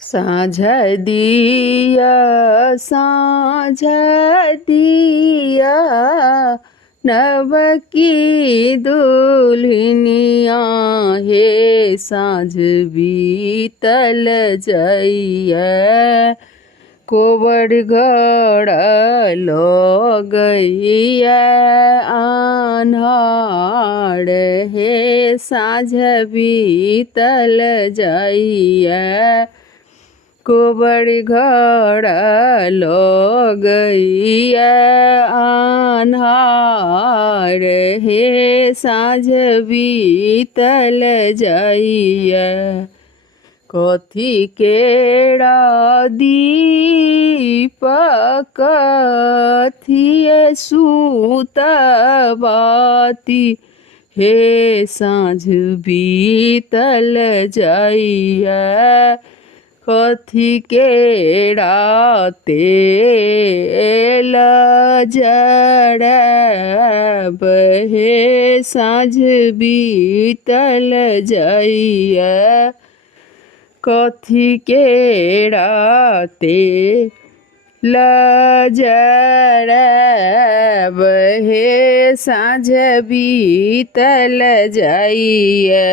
साँझ दिया साँझ दिया नव की दुल्हनिया हे साँझ बीतल जइया कोवड़ गड़ लो गैया आन्हार हे साँझ बीतल जइया कोवड़ गड़ लो गैया आन्हार हे साँझ बीतल जइया कथी केरा दीप कथिए सुतबाती हे साँझ बीतल जइया कथी केरा तेल जड़ब हे साँझ बीतल जइया कथी केरा तेल जड़ब हे साँझ बीतल जइया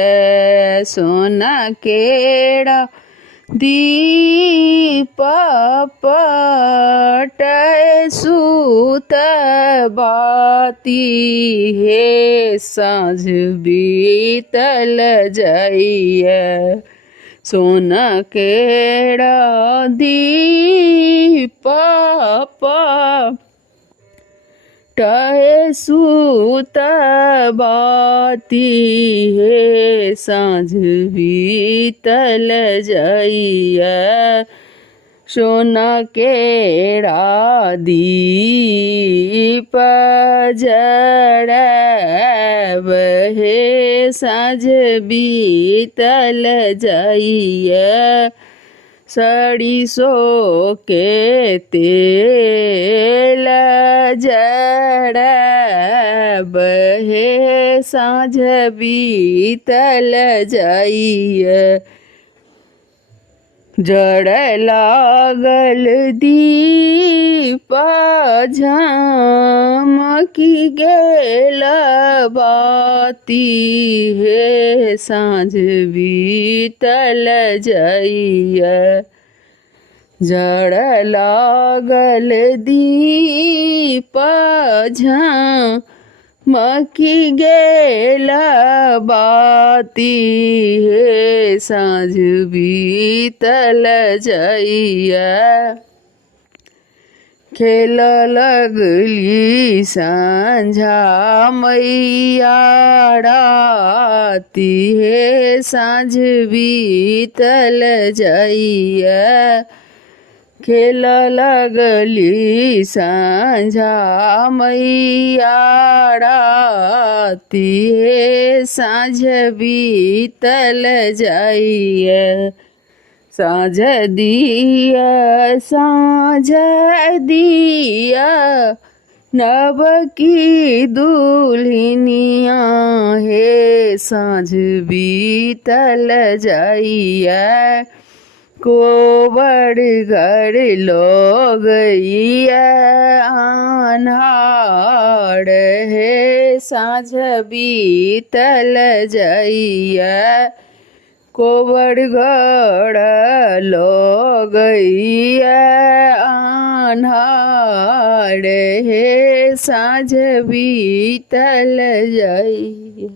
सोना केरा दीप पटै सुतबाती हे साँझ बीतल जइया सोना केरा दीप पटै सुतबाती हे साँझ बीतल जइया सोना केरा दीप जड़ब हे साँझ बीतल जइया सरिसो के तेल जड़ब हे साँझ बीतल जइया जड़ लागल दीप झमकी गेल बाती हे साँझ बीतल जइया जड़ लागल दीप झमकी गेल बाती हे साँझ बीतल जइया खेल लगली साँझा मैया राती हे साँझ बीतल जइया खेल लगली साँझा मैया राती हे साँझ बीतल जइया साँझ दिया नव की दुल्हनिया हे साँझ बीतल जइया कोवड़ गड़ लो गैया आन्हार हे साँझ बीतल जइया कोवड़ गड़ लो गैया आन्हार हे साँझ बीतल जइया।